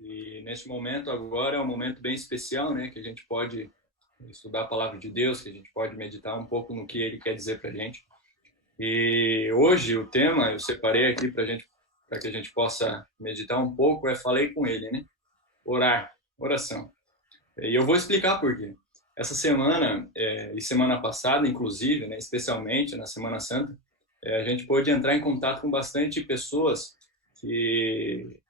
E nesse momento agora é um momento bem especial, né? Que a gente pode estudar a palavra de Deus, que a gente pode meditar um pouco no que Ele quer dizer para a gente. E hoje o tema eu separei aqui para que a gente possa meditar um pouco, falei com Ele, né? Orar, oração. E eu vou explicar por quê. Essa semana, e semana passada, inclusive, né, especialmente na Semana Santa, a gente pôde entrar em contato com bastante pessoas que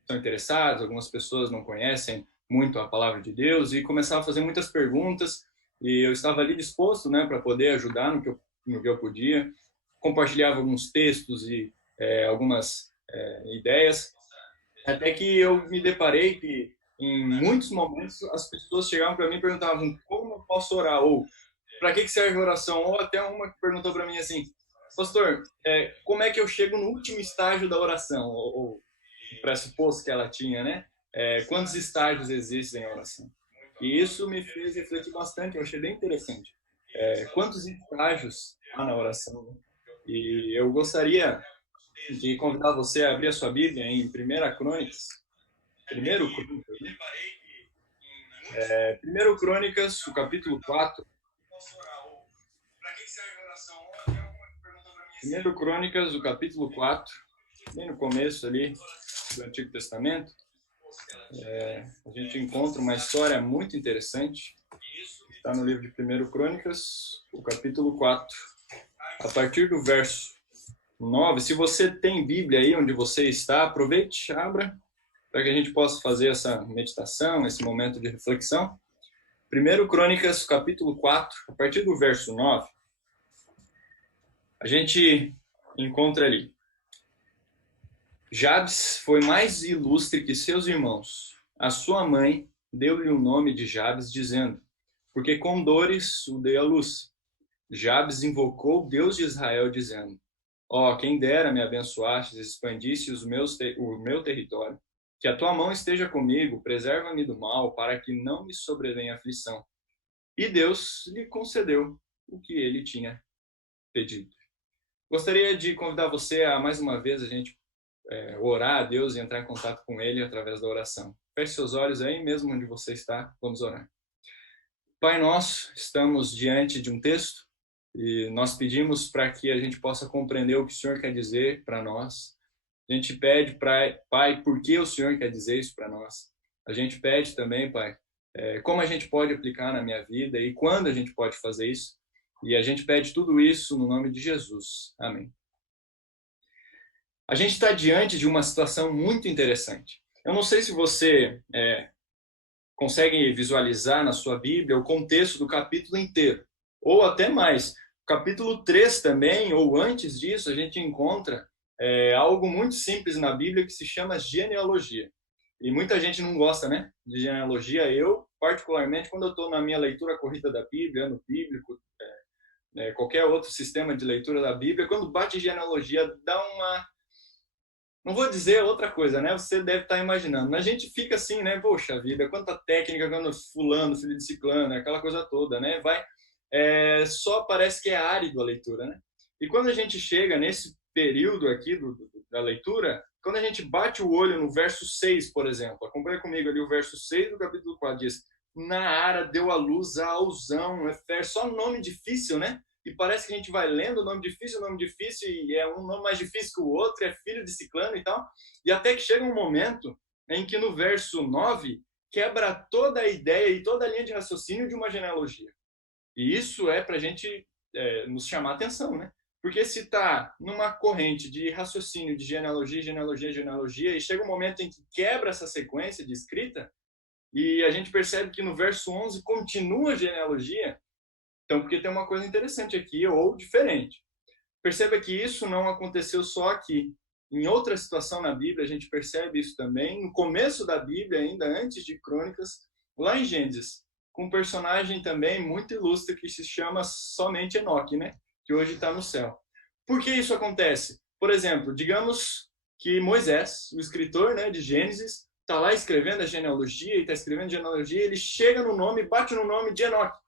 estão interessadas, algumas pessoas não conhecem muito a palavra de Deus e começaram a fazer muitas perguntas e eu estava ali disposto, né, para poder ajudar no que eu podia. Compartilhava alguns textos e algumas ideias, até que eu me deparei que em muitos momentos as pessoas chegavam para mim e perguntavam como eu posso orar ou para que serve a oração, ou até uma que perguntou para mim assim: pastor, como é que eu chego no último estágio da oração, ou o pressuposto que ela tinha, né? Quantos estágios existem em oração? E isso me fez refletir bastante, eu achei bem interessante. Quantos estágios há na oração? Né? E eu gostaria de convidar você a abrir a sua Bíblia em Primeira Crônicas, Primeiro Crônicas, né? Primeiro Crônicas, o capítulo 4. Primeiro Crônicas, o capítulo 4, bem no começo ali do Antigo Testamento. A gente encontra uma história muito interessante. Está no livro de Primeiro Crônicas, o capítulo 4, a partir do verso 9. Se você tem Bíblia aí onde você está, aproveite, abra, para que a gente possa fazer essa meditação, esse momento de reflexão. Primeiro Crônicas, capítulo 4, a partir do verso 9, a gente encontra ali: Jabes foi mais ilustre que seus irmãos. A sua mãe deu-lhe o nome de Jabes, dizendo: porque com dores o dei à luz. Jabes invocou o Deus de Israel, dizendo: quem dera me abençoastes e expandisse o meu território. Que a tua mão esteja comigo, preserva-me do mal, para que não me sobrevenha aflição. E Deus lhe concedeu o que ele tinha pedido. Gostaria de convidar você a, mais uma vez, a gente orar a Deus e entrar em contato com Ele através da oração. Feche seus olhos aí, mesmo onde você está, vamos orar. Pai nosso, estamos diante de um texto e nós pedimos para que a gente possa compreender o que o Senhor quer dizer para nós. A gente pede, Pai, por que o Senhor quer dizer isso para nós. A gente pede também, Pai, como a gente pode aplicar na minha vida e quando a gente pode fazer isso. E a gente pede tudo isso no nome de Jesus. Amém. A gente está diante de uma situação muito interessante. Eu não sei se você consegue visualizar na sua Bíblia o contexto do capítulo inteiro, ou até mais. Capítulo 3 também, ou antes disso, a gente encontra algo muito simples na Bíblia que se chama genealogia. E muita gente não gosta, né, de genealogia. Eu, particularmente, quando eu estou na minha leitura corrida da Bíblia, ano bíblico, qualquer outro sistema de leitura da Bíblia, quando bate genealogia, dá uma... Não vou dizer outra coisa, né? Você deve estar imaginando. Mas a gente fica assim, né? Poxa vida, quanta técnica, quando fulano, filho de ciclano, aquela coisa toda, né? Só parece que é árido a leitura, né? E quando a gente chega nesse período aqui da leitura, quando a gente bate o olho no verso 6, por exemplo, acompanha comigo ali o verso 6 do capítulo 4, diz: Naara deu à luz a Uzão, só nome difícil, né? E parece que a gente vai lendo o nome difícil, e é um nome mais difícil que o outro, é filho de ciclano e tal. E até que chega um momento em que no verso 9 quebra toda a ideia e toda a linha de raciocínio de uma genealogia. E isso é para a gente nos chamar a atenção, né? Porque se está numa corrente de raciocínio de genealogia, e chega um momento em que quebra essa sequência de escrita, e a gente percebe que no verso 11 continua a genealogia, então, porque tem uma coisa interessante aqui, ou diferente. Perceba que isso não aconteceu só aqui. Em outra situação na Bíblia, a gente percebe isso também, no começo da Bíblia, ainda antes de Crônicas, lá em Gênesis, com um personagem também muito ilustre que se chama somente Enoque, né? Que hoje está no céu. Por que isso acontece? Por exemplo, digamos que Moisés, o escritor, né, de Gênesis, está lá escrevendo a genealogia, e está escrevendo a genealogia, ele chega no nome, bate no nome de Enoque.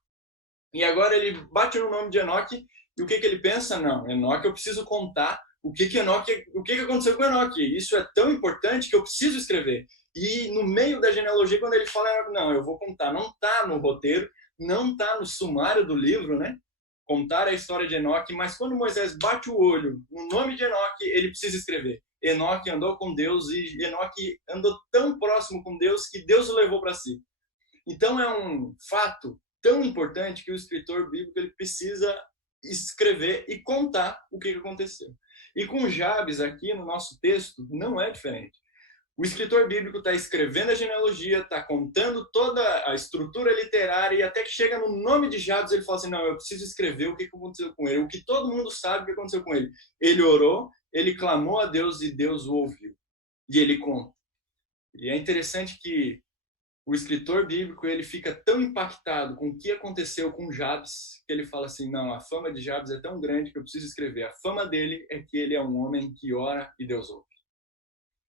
E agora ele bate no nome de Enoque, e o que ele pensa? Não, Enoque, eu preciso contar o que aconteceu com Enoque. Isso é tão importante que eu preciso escrever. E no meio da genealogia, quando ele fala, não, eu vou contar, não está no roteiro, não está no sumário do livro, né? Contar a história de Enoque, mas quando Moisés bate o olho no nome de Enoque, ele precisa escrever. Enoque andou com Deus e Enoque andou tão próximo com Deus que Deus o levou para si. Então é um fato tão importante que o escritor bíblico ele precisa escrever e contar o que aconteceu. E com Jabes aqui no nosso texto não é diferente. O escritor bíblico está escrevendo a genealogia, está contando toda a estrutura literária e até que chega no nome de Jabes ele fala assim, não, eu preciso escrever o que aconteceu com ele, o que todo mundo sabe o que aconteceu com ele. Ele orou, ele clamou a Deus e Deus o ouviu. E ele conta. E é interessante que o escritor bíblico ele fica tão impactado com o que aconteceu com Jabes que ele fala assim, não, a fama de Jabes é tão grande que eu preciso escrever. A fama dele é que ele é um homem que ora e Deus ouve.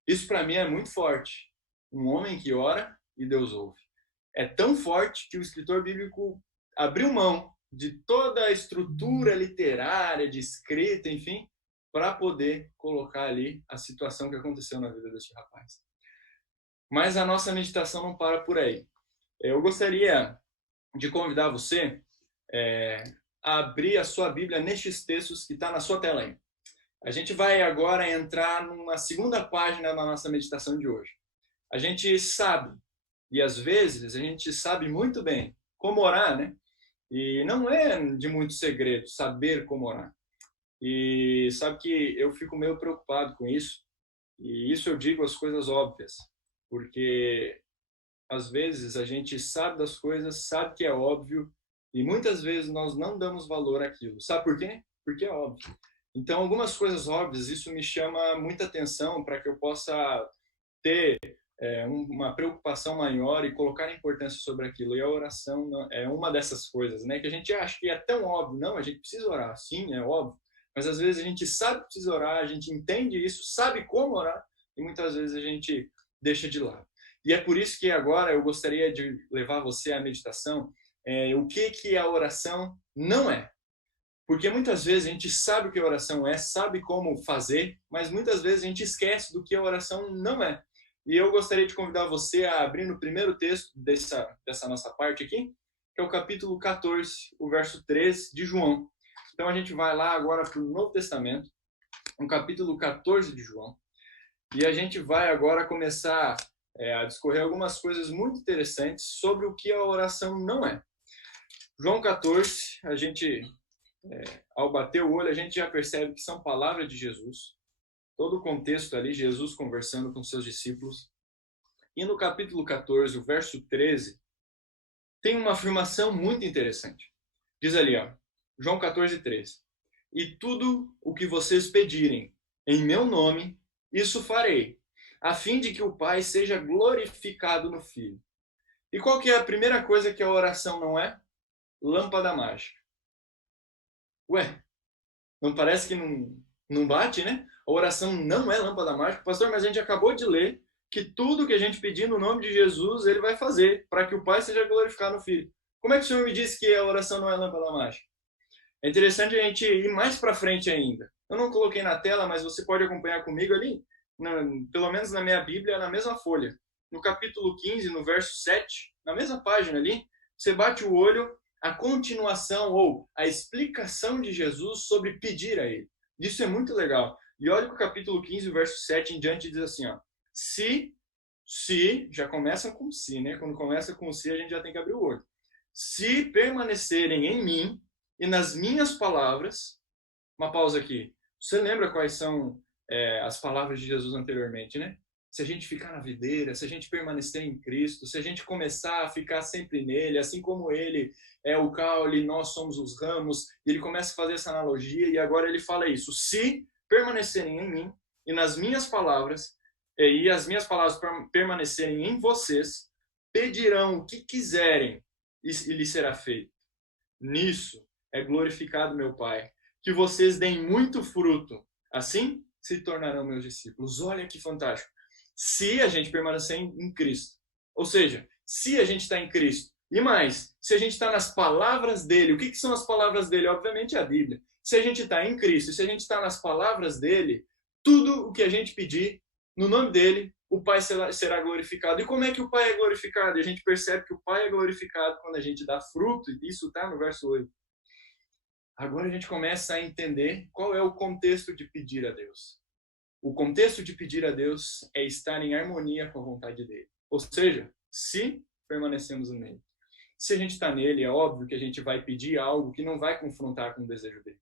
Isso para mim é muito forte. Um homem que ora e Deus ouve. É tão forte que o escritor bíblico abriu mão de toda a estrutura literária, de escrita, enfim, para poder colocar ali a situação que aconteceu na vida deste rapaz. Mas a nossa meditação não para por aí. Eu gostaria de convidar você a abrir a sua Bíblia nestes textos que está na sua tela aí. A gente vai agora entrar numa segunda página da nossa meditação de hoje. A gente sabe, e às vezes a gente sabe muito bem como orar, né? E não é de muito segredo saber como orar. E sabe que eu fico meio preocupado com isso. E isso eu digo as coisas óbvias. Porque às vezes a gente sabe das coisas, sabe que é óbvio, e muitas vezes nós não damos valor àquilo. Sabe por quê? Porque é óbvio. Então, algumas coisas óbvias, isso me chama muita atenção para que eu possa ter uma preocupação maior e colocar importância sobre aquilo. E a oração é uma dessas coisas, né? Que a gente acha que é tão óbvio. Não, a gente precisa orar. Sim, é óbvio. Mas às vezes a gente sabe que precisa orar, a gente entende isso, sabe como orar, e muitas vezes a gente deixa de lado. E é por isso que agora eu gostaria de levar você à meditação o que a oração não é. Porque muitas vezes a gente sabe o que a oração é, sabe como fazer, mas muitas vezes a gente esquece do que a oração não é. E eu gostaria de convidar você a abrir no primeiro texto dessa nossa parte aqui, que é o capítulo 14, o verso 3 de João. Então a gente vai lá agora para o Novo Testamento, no capítulo 14 de João, e a gente vai agora começar a discorrer algumas coisas muito interessantes sobre o que a oração não é. João 14, a gente... ao bater o olho, a gente já percebe que são palavras de Jesus. Todo o contexto ali, Jesus conversando com seus discípulos. E no capítulo 14, o verso 13, tem uma afirmação muito interessante. Diz ali, ó, João 14, 13. E tudo o que vocês pedirem em meu nome, isso farei, a fim de que o Pai seja glorificado no Filho. E qual que é a primeira coisa que a oração não é? Lâmpada mágica. Ué, não parece que não bate, né? A oração não é lâmpada mágica. Pastor, mas a gente acabou de ler que tudo que a gente pedir no nome de Jesus, ele vai fazer para que o Pai seja glorificado no Filho. Como é que o Senhor me disse que a oração não é lâmpada mágica? É interessante a gente ir mais para frente ainda. Eu não coloquei na tela, mas você pode acompanhar comigo ali, pelo menos na minha Bíblia, na mesma folha. No capítulo 15, no verso 7, na mesma página ali, você bate o olho, a continuação ou a explicação de Jesus sobre pedir a ele. Isso é muito legal. E olha que o capítulo 15, o verso 7 em diante diz assim, ó, se, já começa com se, né? Quando começa com se, a gente já tem que abrir o olho. Se permanecerem em mim e nas minhas palavras, uma pausa aqui. Você lembra quais são as palavras de Jesus anteriormente, né? Se a gente ficar na videira, se a gente permanecer em Cristo, se a gente começar a ficar sempre nele, assim como ele é o caule, nós somos os ramos, e ele começa a fazer essa analogia, e agora ele fala isso, se permanecerem em mim, e nas minhas palavras, e as minhas palavras permanecerem em vocês, pedirão o que quiserem, e lhes será feito. Nisso é glorificado meu Pai, que vocês deem muito fruto, assim se tornarão meus discípulos. Olha que fantástico. Se a gente permanecer em Cristo. Ou seja, se a gente está em Cristo. E mais, se a gente está nas palavras dele. O que são as palavras dele? Obviamente é a Bíblia. Se a gente está em Cristo, se a gente está nas palavras dele, tudo o que a gente pedir no nome dele, o Pai será glorificado. E como é que o Pai é glorificado? E a gente percebe que o Pai é glorificado quando a gente dá fruto, e isso está no verso 8. Agora a gente começa a entender qual é o contexto de pedir a Deus. O contexto de pedir a Deus é estar em harmonia com a vontade dele. Ou seja, se permanecemos nele. Se a gente está nele, é óbvio que a gente vai pedir algo que não vai confrontar com o desejo dele.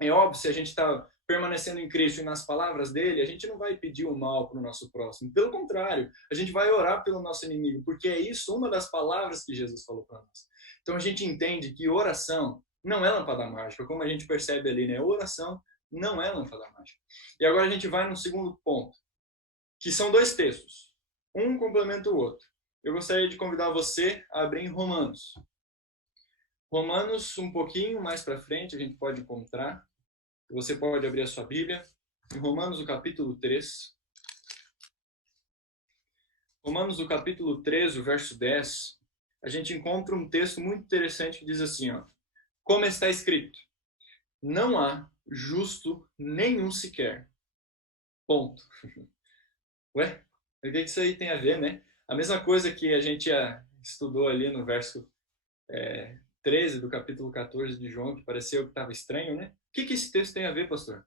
É óbvio, se a gente está permanecendo em Cristo e nas palavras dele, a gente não vai pedir o mal para o nosso próximo. Pelo contrário, a gente vai orar pelo nosso inimigo, porque é isso uma das palavras que Jesus falou para nós. Então a gente entende que oração não é lâmpada mágica, como a gente percebe ali, né? Oração não é lâmpada mágica. E agora a gente vai no segundo ponto, que são dois textos. Um complementa o outro. Eu gostaria de convidar você a abrir em Romanos. Romanos, um pouquinho mais para frente, a gente pode encontrar. Você pode abrir a sua Bíblia. Em Romanos, o capítulo 3. Romanos, o capítulo 3, o verso 10. A gente encontra um texto muito interessante que diz assim, ó. Como está escrito, não há justo nenhum sequer. Ponto. Ué, o que isso aí tem a ver, né? A mesma coisa que a gente estudou ali no verso 13 do capítulo 14 de João, que pareceu que estava estranho, né? O que esse texto tem a ver, pastor?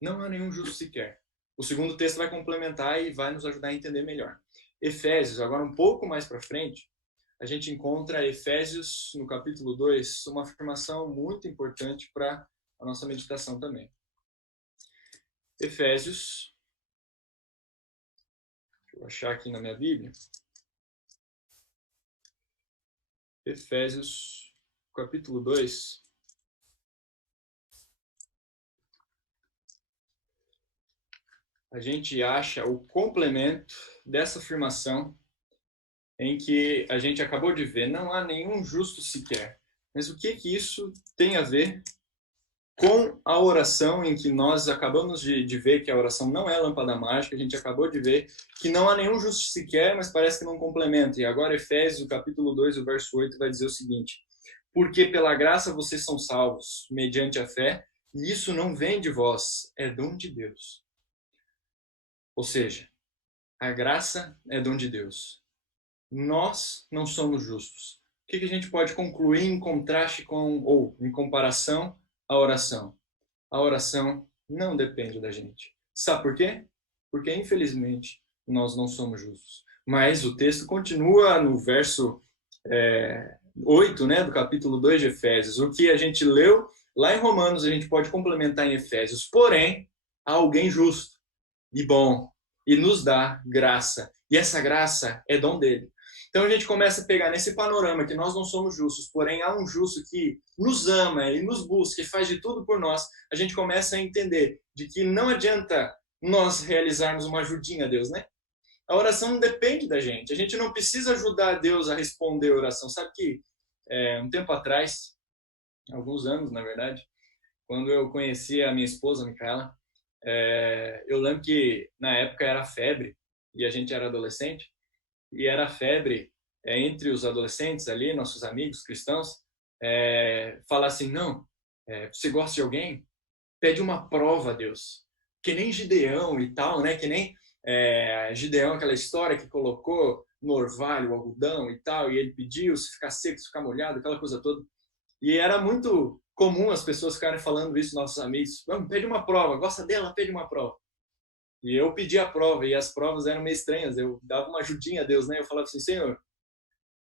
Não há nenhum justo sequer. O segundo texto vai complementar e vai nos ajudar a entender melhor. Efésios, agora um pouco mais para frente, a gente encontra Efésios, no capítulo 2, uma afirmação muito importante para a nossa meditação também. Efésios, deixa eu achar aqui na minha Bíblia. Efésios, capítulo 2. A gente acha o complemento dessa afirmação em que a gente acabou de ver, não há nenhum justo sequer. Mas o que isso tem a ver com a oração em que nós acabamos de ver que a oração não é lâmpada mágica, a gente acabou de ver que não há nenhum justo sequer, mas parece que não complementa. E agora Efésios, o capítulo 2, o verso 8, vai dizer o seguinte: porque pela graça vocês são salvos, mediante a fé, e isso não vem de vós, é dom de Deus. Ou seja, a graça é dom de Deus. Nós não somos justos. O que a gente pode concluir em contraste com, ou em comparação à oração? A oração não depende da gente. Sabe por quê? Porque, infelizmente, nós não somos justos. Mas o texto continua no verso 8, né, do capítulo 2 de Efésios. O que a gente leu lá em Romanos, a gente pode complementar em Efésios. Porém, há alguém justo e bom e nos dá graça. E essa graça é dom dele. Então a gente começa a pegar nesse panorama que nós não somos justos, porém há um justo que nos ama e nos busca e faz de tudo por nós. A gente começa a entender de que não adianta nós realizarmos uma ajudinha a Deus, né? A oração não depende da gente. A gente não precisa ajudar Deus a responder a oração. Sabe que um tempo atrás, alguns anos na verdade, quando eu conheci a minha esposa, Micaela, eu lembro que na época era febre e a gente era adolescente. E era febre entre os adolescentes ali, nossos amigos cristãos, falar assim, não, você gosta de alguém? Pede uma prova a Deus. Que nem Gideão e tal, né? Que nem Gideão, aquela história que colocou no orvalho o algodão e tal, e ele pediu se ficar seco, se ficar molhado, aquela coisa toda. E era muito comum as pessoas ficarem falando isso, nossos amigos, vamos, pede uma prova, gosta dela, pede uma prova. E eu pedi a prova, e as provas eram meio estranhas. Eu dava uma ajudinha a Deus, né? Eu falava assim, Senhor,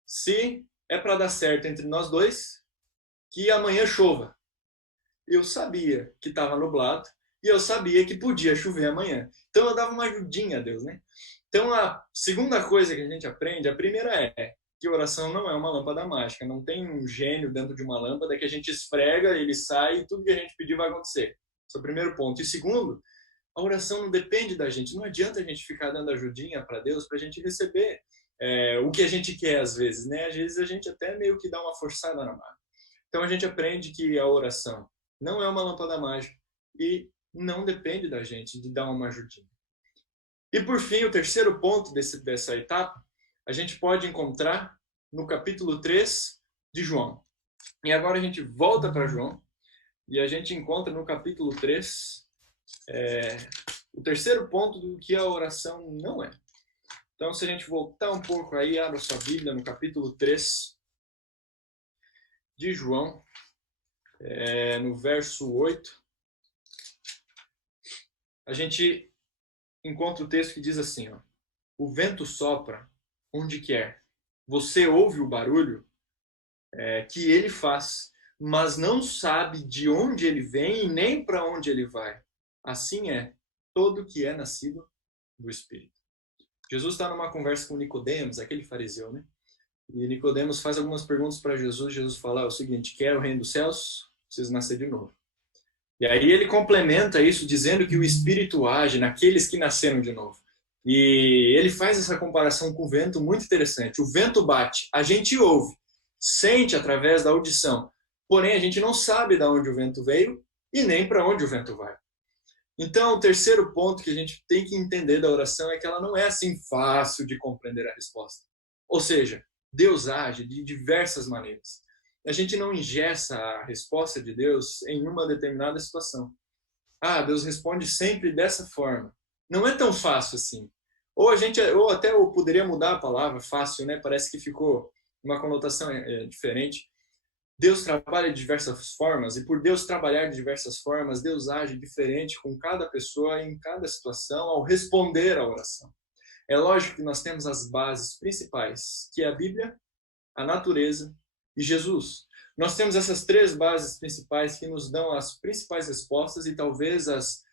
se é para dar certo entre nós dois, que amanhã chova. Eu sabia que estava nublado, e eu sabia que podia chover amanhã. Então eu dava uma ajudinha a Deus, né? Então a segunda coisa que a gente aprende, a primeira é que oração não é uma lâmpada mágica. Não tem um gênio dentro de uma lâmpada que a gente esfrega, ele sai e tudo que a gente pedir vai acontecer. Esse é o primeiro ponto. E segundo, a oração não depende da gente. Não adianta a gente ficar dando ajudinha para Deus para a gente receber o que a gente quer às vezes, né? Às vezes a gente até meio que dá uma forçada na mão. Então a gente aprende que a oração não é uma lâmpada mágica e não depende da gente de dar uma ajudinha. E por fim, o terceiro ponto dessa etapa, a gente pode encontrar no capítulo 3 de João. E agora a gente volta para João e a gente encontra no capítulo 3 o terceiro ponto do que a oração não é. Então, se a gente voltar um pouco aí, abra sua Bíblia no capítulo 3 de João, no verso 8, a gente encontra o texto que diz assim, ó, o vento sopra onde quer, você ouve o barulho que ele faz, mas não sabe de onde ele vem e nem para onde ele vai. Assim é todo que é nascido do Espírito. Jesus está numa conversa com Nicodemos, aquele fariseu, né? E Nicodemos faz algumas perguntas para Jesus. Jesus fala o seguinte: quer o reino dos céus? Precisa nascer de novo. E aí ele complementa isso dizendo que o Espírito age naqueles que nasceram de novo. E ele faz essa comparação com o vento muito interessante. O vento bate, a gente ouve, sente através da audição. Porém, a gente não sabe de onde o vento veio e nem para onde o vento vai. Então, o terceiro ponto que a gente tem que entender da oração é que ela não é assim fácil de compreender a resposta. Ou seja, Deus age de diversas maneiras. A gente não engessa a resposta de Deus em uma determinada situação. Ah, Deus responde sempre dessa forma. Não é tão fácil assim. Ou até eu poderia mudar a palavra fácil, né? Parece que ficou uma conotação diferente. Deus trabalha de diversas formas e por Deus trabalhar de diversas formas, Deus age diferente com cada pessoa em cada situação ao responder à oração. É lógico que nós temos as bases principais, que é a Bíblia, a natureza e Jesus. Nós temos essas três bases principais que nos dão as principais respostas e talvez as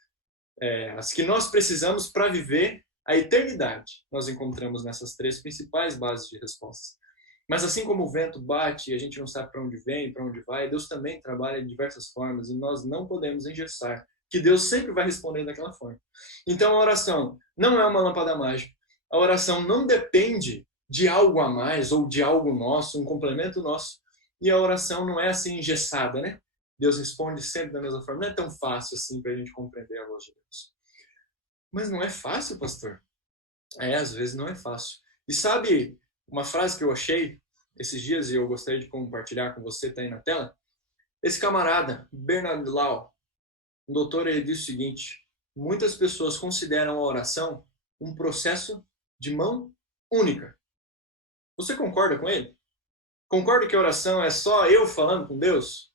que nós precisamos para viver a eternidade. Nós encontramos nessas três principais bases de respostas. Mas assim como o vento bate e a gente não sabe para onde vem, para onde vai, Deus também trabalha de diversas formas e nós não podemos engessar que Deus sempre vai responder daquela forma. Então a oração não é uma lâmpada mágica. A oração não depende de algo a mais ou de algo nosso, um complemento nosso. E a oração não é assim engessada, né? Deus responde sempre da mesma forma. Não é tão fácil assim para a gente compreender a voz de Deus. Mas não é fácil, pastor? Às vezes não é fácil. E sabe uma frase que eu achei esses dias e eu gostaria de compartilhar com você, tá aí na tela? Esse camarada, Bernard Law, um doutor, ele diz o seguinte: muitas pessoas consideram a oração um processo de mão única. Você concorda com ele? Concorda que a oração é só eu falando com Deus?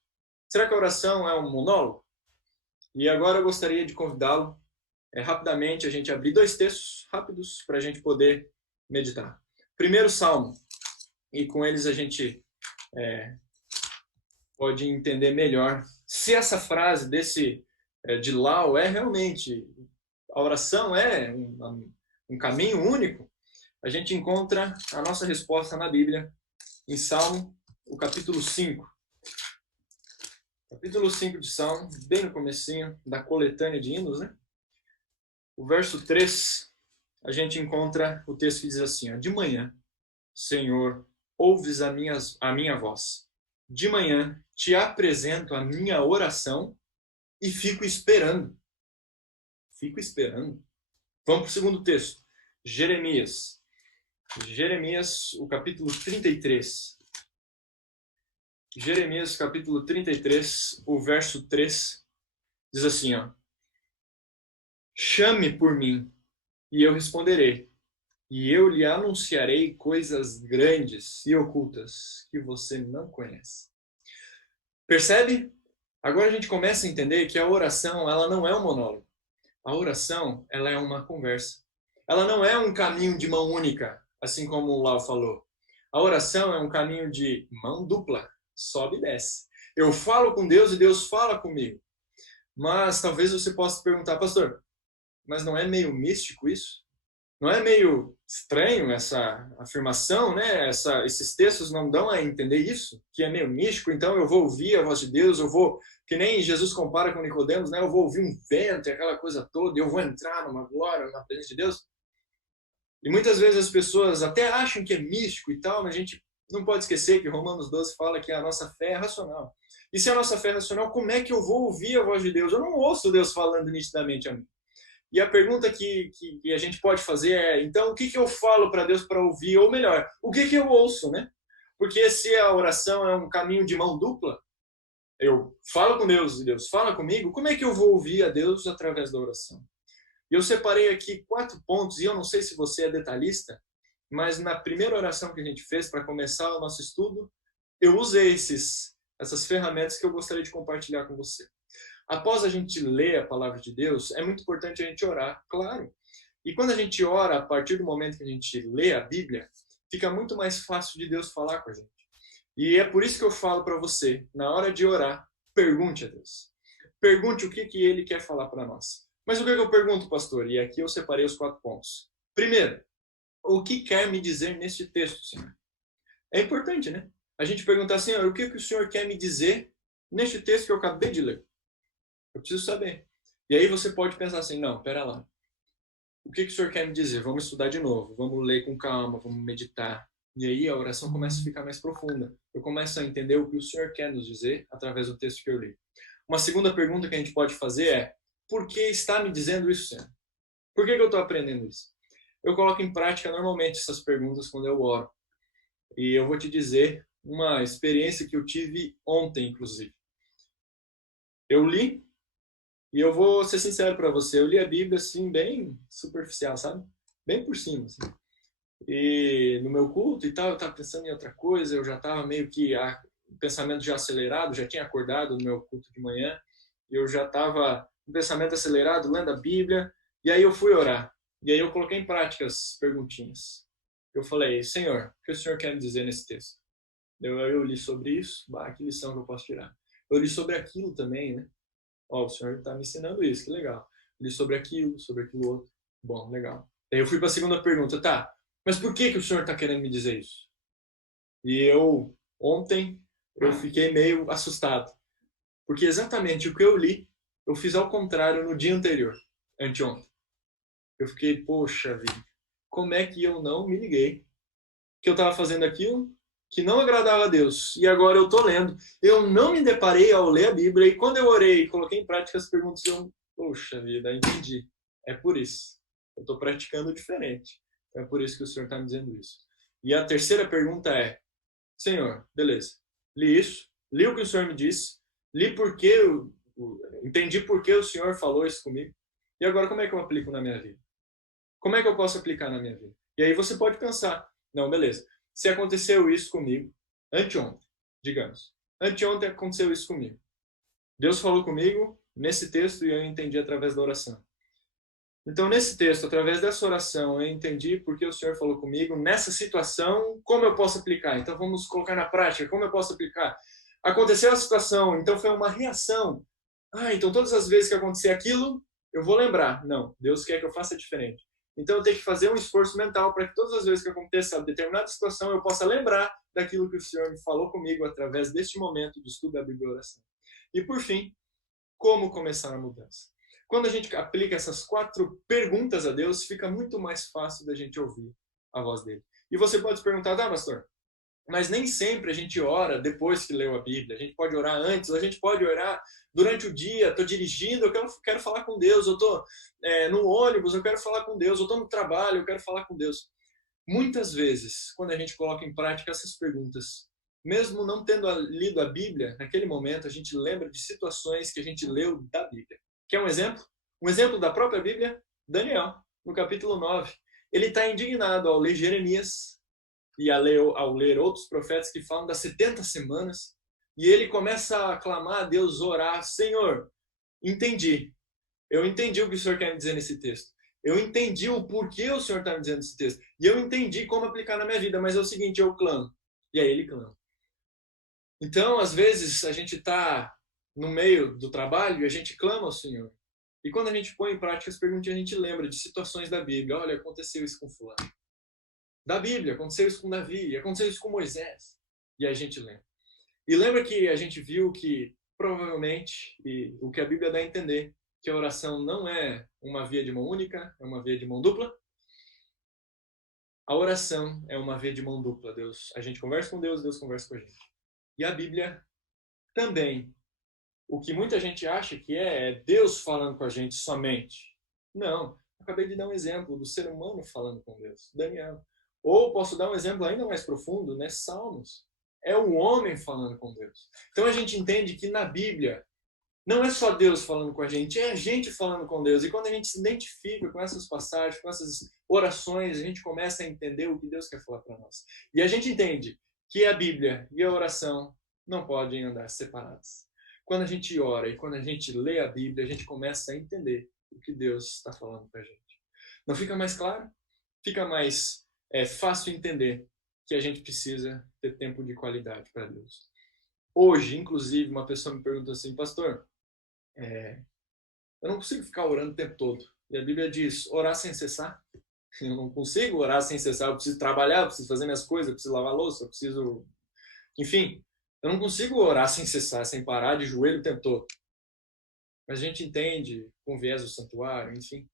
Será que a oração é um monólogo? E agora eu gostaria de convidá-lo rapidamente a gente abrir dois textos rápidos para a gente poder meditar. Primeiro Salmo, e com eles a gente pode entender melhor se essa frase de Lau é realmente, a oração é um caminho único. A gente encontra a nossa resposta na Bíblia, em Salmo, o capítulo 5. Capítulo 5 de Salmo, bem no comecinho da coletânea de hinos, né? O verso 3, a gente encontra o texto que diz assim, ó, de manhã, Senhor, ouves a minha voz. De manhã te apresento a minha oração e fico esperando. Fico esperando. Vamos para o segundo texto. Jeremias. Jeremias, o capítulo 33. Jeremias, capítulo 33, o verso 3, diz assim, ó. Chame por mim, e eu responderei. E eu lhe anunciarei coisas grandes e ocultas que você não conhece. Percebe? Agora a gente começa a entender que a oração, ela não é um monólogo. A oração, ela é uma conversa. Ela não é um caminho de mão única, assim como o Lau falou. A oração é um caminho de mão dupla, sobe e desce. Eu falo com Deus e Deus fala comigo. Mas talvez você possa perguntar, pastor, mas não é meio místico isso? Não é meio estranho essa afirmação, né? Esses textos não dão a entender isso, que é meio místico, então eu vou ouvir a voz de Deus, que nem Jesus compara com Nicodemos, né? Eu vou ouvir um vento e aquela coisa toda, e eu vou entrar numa glória, na presença de Deus. E muitas vezes as pessoas até acham que é místico e tal, mas a gente não pode esquecer que Romanos 12 fala que a nossa fé é racional. E se a nossa fé é racional, como é que eu vou ouvir a voz de Deus? Eu não ouço Deus falando nitidamente a mim. E a pergunta que a gente pode fazer é, então, o que eu falo para Deus para ouvir? Ou melhor, o que eu ouço, né? Porque se a oração é um caminho de mão dupla, eu falo com Deus e Deus fala comigo, como é que eu vou ouvir a Deus através da oração? E eu separei aqui 4 pontos, e eu não sei se você é detalhista, mas na primeira oração que a gente fez para começar o nosso estudo, eu usei essas ferramentas que eu gostaria de compartilhar com você. Após a gente ler a palavra de Deus, é muito importante a gente orar, claro. E quando a gente ora, a partir do momento que a gente lê a Bíblia, fica muito mais fácil de Deus falar com a gente. E é por isso que eu falo para você, na hora de orar, pergunte a Deus. Pergunte o que Ele quer falar para nós. Mas o que eu pergunto, pastor? E aqui eu separei os 4 pontos. Primeiro, o que quer me dizer neste texto, Senhor? É importante, né? A gente perguntar, Senhor, o que o Senhor quer me dizer neste texto que eu acabei de ler? Eu preciso saber. E aí você pode pensar assim, não, pera lá. O que o Senhor quer me dizer? Vamos estudar de novo, vamos ler com calma, vamos meditar. E aí a oração começa a ficar mais profunda. Eu começo a entender o que o Senhor quer nos dizer através do texto que eu li. Uma segunda pergunta que a gente pode fazer é, por que está me dizendo isso, Senhor? Por que eu estou aprendendo isso? Eu coloco em prática normalmente essas perguntas quando eu oro. E eu vou te dizer uma experiência que eu tive ontem, inclusive. Eu li, e eu vou ser sincero para você, eu li a Bíblia assim, bem superficial, sabe? Bem por cima, assim. E no meu culto e tal, eu estava pensando em outra coisa, eu já estava meio que o pensamento já acelerado, já tinha acordado no meu culto de manhã, e eu já estava com o pensamento acelerado, lendo a Bíblia, e aí eu fui orar. E aí eu coloquei em prática as perguntinhas. Eu falei, Senhor, o que o Senhor quer me dizer nesse texto? Eu li sobre isso, que lição que eu posso tirar? Eu li sobre aquilo também, né? Ó, o Senhor está me ensinando isso, que legal. Li sobre aquilo outro. Bom, legal. Aí eu fui para a segunda pergunta, tá, mas por que o Senhor está querendo me dizer isso? E ontem, eu fiquei meio assustado. Porque exatamente o que eu li, eu fiz ao contrário no dia anterior, anteontem. Eu fiquei, poxa vida, como é que eu não me liguei que eu estava fazendo aquilo que não agradava a Deus. E agora eu estou lendo. Eu não me deparei ao ler a Bíblia e quando eu orei e coloquei em prática as perguntas, poxa vida, entendi. É por isso. Eu estou praticando diferente. É por isso que o Senhor está me dizendo isso. E a terceira pergunta é, Senhor, beleza, li isso, li o que o Senhor me disse, li porque, entendi por que o Senhor falou isso comigo. E agora como é que eu aplico na minha vida? Como é que eu posso aplicar na minha vida? E aí você pode pensar, não, beleza, se aconteceu isso comigo, anteontem, digamos, anteontem aconteceu isso comigo. Deus falou comigo nesse texto e eu entendi através da oração. Então, nesse texto, através dessa oração, eu entendi porque o Senhor falou comigo nessa situação, como eu posso aplicar. Então, vamos colocar na prática, como eu posso aplicar. Aconteceu a situação, então foi uma reação. Então todas as vezes que acontecer aquilo, eu vou lembrar. Não, Deus quer que eu faça diferente. Então eu tenho que fazer um esforço mental para que todas as vezes que aconteça determinada situação, eu possa lembrar daquilo que o Senhor me falou comigo através deste momento de estudo da Bíblia e oração. E por fim, como começar a mudança? Quando a gente aplica essas 4 perguntas a Deus, fica muito mais fácil da gente ouvir a voz dele. E você pode se perguntar, pastor, mas nem sempre a gente ora depois que leu a Bíblia. A gente pode orar antes, ou a gente pode orar durante o dia. Estou dirigindo, eu quero falar com Deus. Eu estou no ônibus, eu quero falar com Deus. Eu estou no trabalho, eu quero falar com Deus. Muitas vezes, quando a gente coloca em prática essas perguntas, mesmo não tendo lido a Bíblia, naquele momento a gente lembra de situações que a gente leu da Bíblia. Quer um exemplo? Um exemplo da própria Bíblia? Daniel, no capítulo 9. Ele está indignado ao ler Jeremias e ao ler outros profetas que falam das 70 semanas, e ele começa a clamar a Deus, orar, Senhor, entendi. Eu entendi o que o Senhor quer me dizer nesse texto. Eu entendi o porquê o Senhor está me dizendo nesse texto. E eu entendi como aplicar na minha vida, mas é o seguinte, eu clamo. E aí ele clama. Então, às vezes, a gente está no meio do trabalho e a gente clama ao Senhor. E quando a gente põe em prática as perguntas, a gente lembra de situações da Bíblia. Olha, aconteceu isso com fulano. Da Bíblia, aconteceu isso com Davi, aconteceu isso com Moisés. E a gente lembra. E lembra que a gente viu que, provavelmente, e o que a Bíblia dá a entender, que a oração não é uma via de mão única, é uma via de mão dupla. A oração é uma via de mão dupla. A gente conversa com Deus, Deus conversa com a gente. E a Bíblia também. O que muita gente acha que é Deus falando com a gente somente. Não. Acabei de dar um exemplo do ser humano falando com Deus, Daniel. Ou posso dar um exemplo ainda mais profundo, né? Salmos. É o homem falando com Deus. Então a gente entende que na Bíblia Não é só Deus falando com a gente, é a gente falando com Deus. E quando a gente se identifica com essas passagens, com essas orações, a gente começa a entender o que Deus quer falar para nós. E a gente entende que a Bíblia e a oração não podem andar separadas. Quando a gente ora e quando a gente lê a Bíblia, a gente começa a entender o que Deus está falando para a gente. Não fica mais claro? Fica mais fácil entender que a gente precisa ter tempo de qualidade para Deus. Hoje, inclusive, uma pessoa me perguntou assim, pastor, eu não consigo ficar orando o tempo todo. E a Bíblia diz, orar sem cessar. Eu não consigo orar sem cessar. Eu preciso trabalhar, eu preciso fazer minhas coisas, eu preciso lavar louça, eu preciso... Enfim, eu não consigo orar sem cessar, sem parar de joelho o tempo todo. Mas a gente entende, com o viés do santuário, enfim,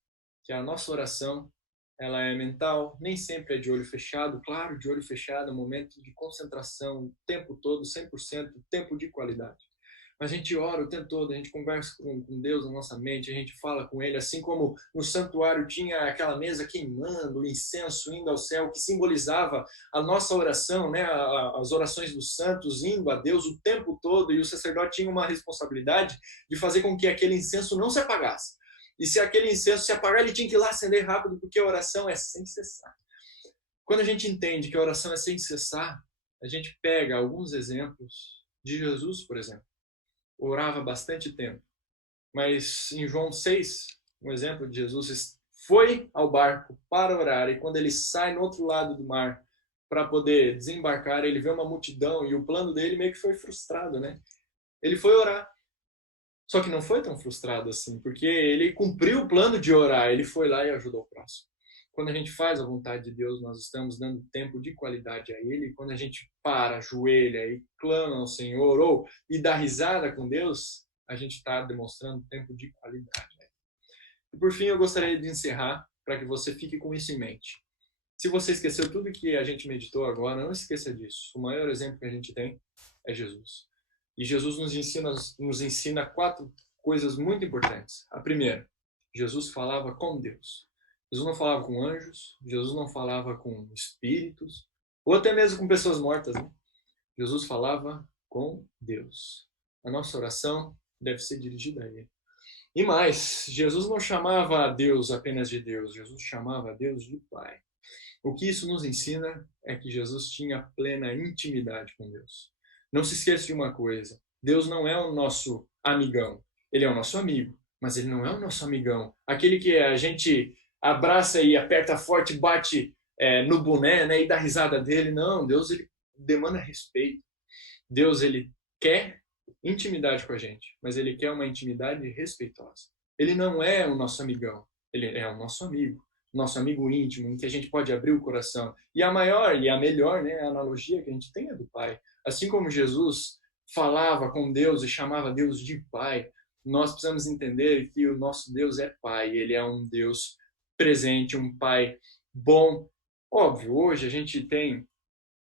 que a nossa oração, ela é mental, nem sempre é de olho fechado. Claro, de olho fechado é um momento de concentração, o tempo todo, 100%, tempo de qualidade. Mas a gente ora o tempo todo, a gente conversa com Deus na nossa mente, a gente fala com Ele, assim como no santuário tinha aquela mesa queimando, o incenso indo ao céu, que simbolizava a nossa oração, né? As orações dos santos indo a Deus o tempo todo, e o sacerdote tinha uma responsabilidade de fazer com que aquele incenso não se apagasse. E se aquele incenso se apagar, ele tinha que ir lá acender rápido, porque a oração é sem cessar. Quando a gente entende que a oração é sem cessar, a gente pega alguns exemplos de Jesus, por exemplo. Orava bastante tempo. Mas em João 6, um exemplo de Jesus, foi ao barco para orar, e quando ele sai no outro lado do mar para poder desembarcar, ele vê uma multidão e o plano dele meio que foi frustrado, né? Ele foi orar. Só que não foi tão frustrado assim, porque ele cumpriu o plano de orar, ele foi lá e ajudou o próximo. Quando a gente faz a vontade de Deus, nós estamos dando tempo de qualidade a Ele. Quando a gente para, ajoelha e clama ao Senhor, ou e dá risada com Deus, a gente está demonstrando tempo de qualidade. E por fim, eu gostaria de encerrar para que você fique com isso em mente. Se você esqueceu tudo que a gente meditou agora, não esqueça disso. O maior exemplo que a gente tem é Jesus. E Jesus nos ensina 4 coisas muito importantes. A primeira, Jesus falava com Deus. Jesus não falava com anjos, Jesus não falava com espíritos, ou até mesmo com pessoas mortas, né? Jesus falava com Deus. A nossa oração deve ser dirigida a Ele. E mais, Jesus não chamava a Deus apenas de Deus, Jesus chamava a Deus de Pai. O que isso nos ensina é que Jesus tinha plena intimidade com Deus. Não se esqueça de uma coisa: Deus não é o nosso amigão. Ele é o nosso amigo, mas ele não é o nosso amigão. Aquele que a gente abraça e aperta forte, bate no boné, né, e dá risada dele. Não, Deus ele demanda respeito. Deus ele quer intimidade com a gente, mas ele quer uma intimidade respeitosa. Ele não é o nosso amigão, ele é o nosso amigo íntimo, em que a gente pode abrir o coração. E a maior e a melhor, né, a analogia que a gente tem é do Pai. Assim como Jesus falava com Deus e chamava Deus de Pai, nós precisamos entender que o nosso Deus é Pai. Ele é um Deus presente, um Pai bom. Óbvio, hoje a gente tem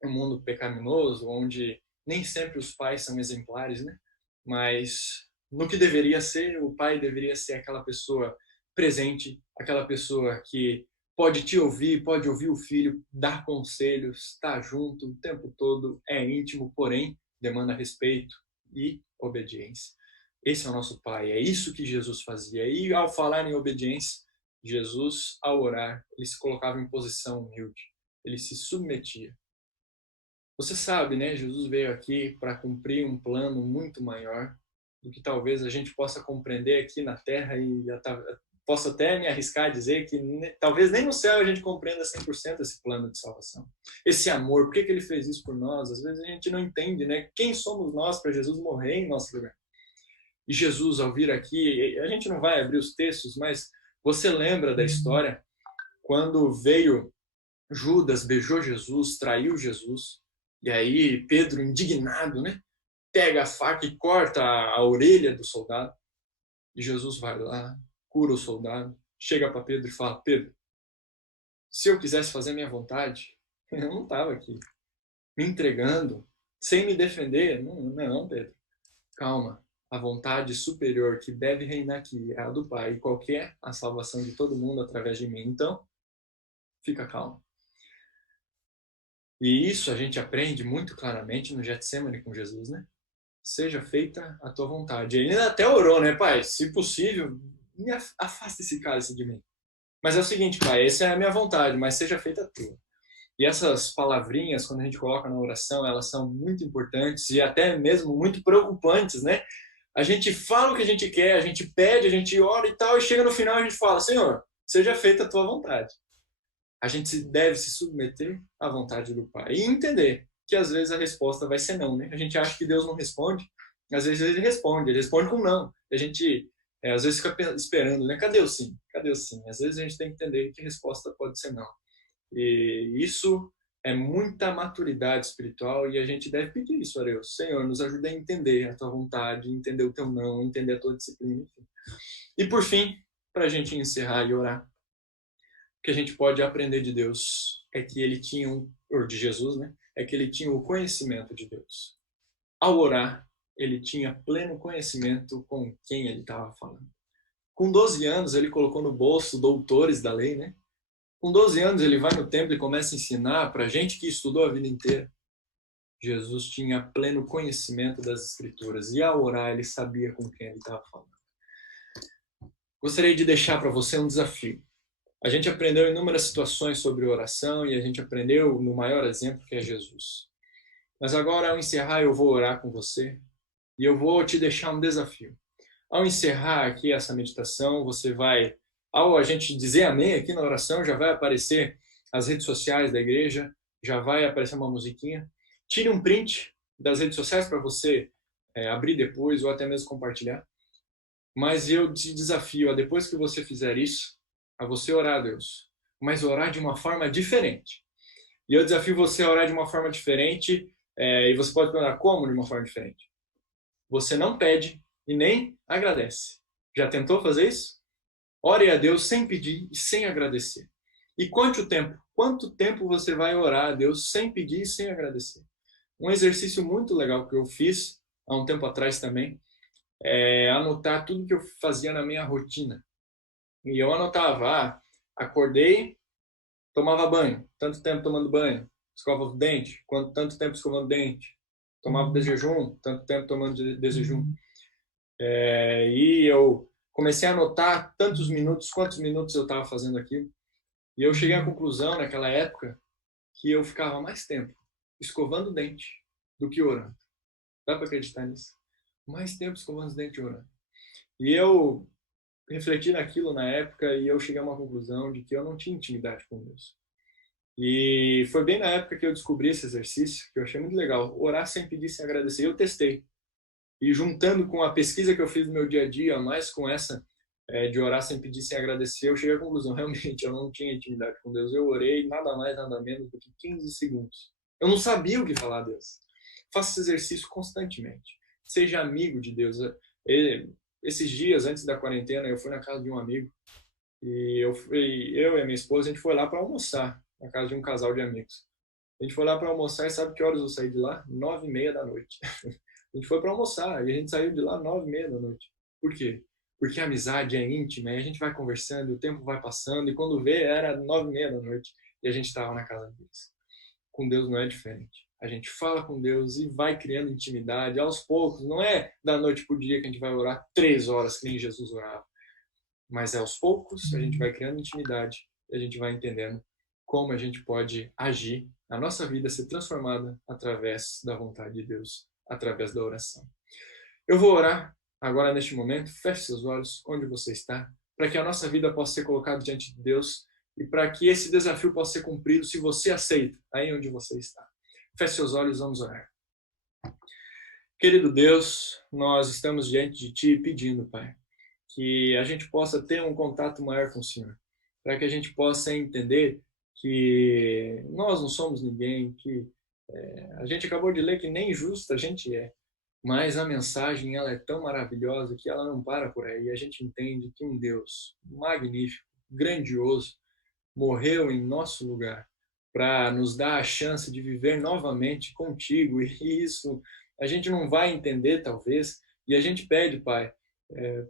um mundo pecaminoso, onde nem sempre os pais são exemplares, né? Mas no que deveria ser, o pai deveria ser aquela pessoa presente, aquela pessoa que pode te ouvir, pode ouvir o filho, dar conselhos, estar junto o tempo todo, é íntimo, porém demanda respeito e obediência. Esse é o nosso pai, é isso que Jesus fazia. E ao falar em obediência, Jesus, ao orar, ele se colocava em posição humilde, ele se submetia. Você sabe, né? Jesus veio aqui para cumprir um plano muito maior do que talvez a gente possa compreender aqui na Terra e posso até me arriscar a dizer que talvez nem no céu a gente compreenda 100% esse plano de salvação. Esse amor, por que ele fez isso por nós? Às vezes a gente não entende, né? Quem somos nós para Jesus morrer em nosso lugar? E Jesus, ao vir aqui, a gente não vai abrir os textos, mas você lembra da história quando veio Judas, beijou Jesus, traiu Jesus, e aí Pedro, indignado, né, pega a faca e corta a orelha do soldado. E Jesus vai lá, cura o soldado, chega para Pedro e fala: Pedro, se eu quisesse fazer minha vontade, eu não estava aqui me entregando, sem me defender. Não, não, Pedro. Calma. A vontade superior que deve reinar aqui é a do Pai, e qualquer a salvação de todo mundo através de mim. Então, fica calmo. E isso a gente aprende muito claramente no Getsemane com Jesus, né? seja feita a tua vontade. Ele até orou, né, Pai? Se possível, me afasta esse cálice de mim. Mas é o seguinte, Pai, essa é a minha vontade, mas seja feita a tua. E essas palavrinhas, quando a gente coloca na oração, elas são muito importantes e até mesmo muito preocupantes, né? A gente fala o que a gente quer, a gente pede, a gente ora e tal, e chega no final a gente fala, Senhor, seja feita a tua vontade. A gente deve se submeter à vontade do Pai e entender que às vezes a resposta vai ser não, né? A gente acha que Deus não responde, às vezes ele responde com não. E a gente às vezes fica esperando, né? Cadê o sim? Cadê o sim? Às vezes a gente tem que entender que a resposta pode ser não. E isso é muita maturidade espiritual e a gente deve pedir isso a Deus. Senhor, nos ajuda a entender a tua vontade, entender o teu não, entender a tua disciplina. E por fim, para a gente encerrar e orar, o que a gente pode aprender de Deus é que ele tinha ou de Jesus, né? É que ele tinha o conhecimento de Deus. Ao orar, ele tinha pleno conhecimento com quem ele estava falando. Com 12 anos, ele colocou no bolso doutores da lei, né? Com 12 anos, ele vai no templo e começa a ensinar para gente que estudou a vida inteira. Jesus tinha pleno conhecimento das Escrituras e ao orar, ele sabia com quem ele estava falando. Gostaria de deixar para você um desafio. A gente aprendeu inúmeras situações sobre oração e a gente aprendeu no maior exemplo que é Jesus. Mas agora, ao encerrar, eu vou orar com você e eu vou te deixar um desafio. Ao encerrar aqui essa meditação, você vai, ao a gente dizer amém aqui na oração, já vai aparecer as redes sociais da igreja, já vai aparecer uma musiquinha. Tire um print das redes sociais para você abrir depois ou até mesmo compartilhar. Mas eu te desafio a, depois que você fizer isso, a você orar a Deus, mas orar de uma forma diferente. E eu desafio você a orar de uma forma diferente, e você pode perguntar como de uma forma diferente. Você não pede e nem agradece. Já tentou fazer isso? Ore a Deus sem pedir e sem agradecer. E conte o tempo. Quanto tempo você vai orar a Deus sem pedir e sem agradecer? Um exercício muito legal que eu fiz há um tempo atrás também é anotar tudo que eu fazia na minha rotina. E eu anotava, acordei, tomava banho, tanto tempo tomando banho, escova o dente, tanto tempo escovando o dente, tomava de jejum, tanto tempo tomando de jejum. E eu comecei a anotar tantos minutos, quantos minutos eu estava fazendo aquilo. E eu cheguei à conclusão, naquela época, que eu ficava mais tempo escovando o dente do que orando. Dá para acreditar nisso? Mais tempo escovando os dentes e orando. E eu refleti naquilo na época e eu cheguei a uma conclusão de que eu não tinha intimidade com Deus. E foi bem na época que eu descobri esse exercício, que eu achei muito legal. Orar sem pedir, sem agradecer. Eu testei. E juntando com a pesquisa que eu fiz no meu dia a dia, mais com essa de orar sem pedir, sem agradecer, eu cheguei à conclusão, realmente, eu não tinha intimidade com Deus. Eu orei nada mais, nada menos do que 15 segundos. Eu não sabia o que falar a Deus. Faça esse exercício constantemente. Seja amigo de Deus. Esses dias, antes da quarentena, eu fui na casa de um amigo e eu e a minha esposa, a gente foi lá para almoçar na casa de um casal de amigos. A gente foi lá para almoçar e sabe que horas eu saí de lá? 9h30 da noite. A gente foi para almoçar e a gente saiu de lá 9h30 da noite. Por quê? Porque a amizade é íntima e a gente vai conversando, o tempo vai passando e quando vê era 9h30 da noite e a gente estava na casa deles. Com Deus não é diferente. A gente fala com Deus e vai criando intimidade aos poucos. Não é da noite para o dia que a gente vai orar 3 horas que nem Jesus orava. Mas é aos poucos a gente vai criando intimidade e a gente vai entendendo como a gente pode agir, a nossa vida ser transformada através da vontade de Deus, através da oração. Eu vou orar agora neste momento, feche seus olhos onde você está, para que a nossa vida possa ser colocada diante de Deus e para que esse desafio possa ser cumprido se você aceita aí onde você está. Feche seus olhos, vamos orar. Querido Deus, nós estamos diante de Ti pedindo, Pai, que a gente possa ter um contato maior com o Senhor, para que a gente possa entender que nós não somos ninguém, que a gente acabou de ler que nem justo a gente é, mas a mensagem ela é tão maravilhosa que ela não para por aí. A gente entende que um Deus magnífico, grandioso, morreu em nosso lugar para nos dar a chance de viver novamente contigo, e isso a gente não vai entender talvez, e a gente pede, Pai,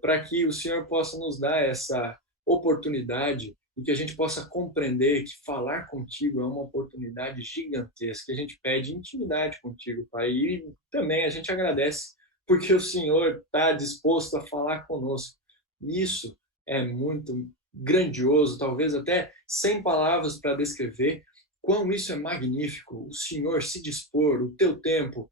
para que o Senhor possa nos dar essa oportunidade e que a gente possa compreender que falar contigo é uma oportunidade gigantesca. A gente pede intimidade contigo, Pai, e também a gente agradece porque o Senhor está disposto a falar conosco. Isso é muito grandioso, talvez até sem palavras para descrever quão isso é magnífico. O Senhor se dispor, o teu tempo,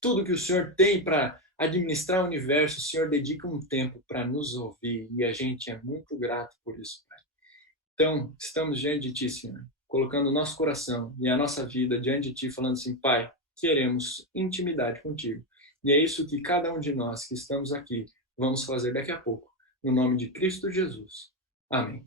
tudo que o Senhor tem para administrar o universo, o Senhor dedica um tempo para nos ouvir e a gente é muito grato por isso, Pai. Então, estamos diante de Ti, Senhor, colocando o nosso coração e a nossa vida diante de Ti, falando assim, Pai, queremos intimidade contigo. E é isso que cada um de nós que estamos aqui vamos fazer daqui a pouco, no nome de Cristo Jesus. Amém.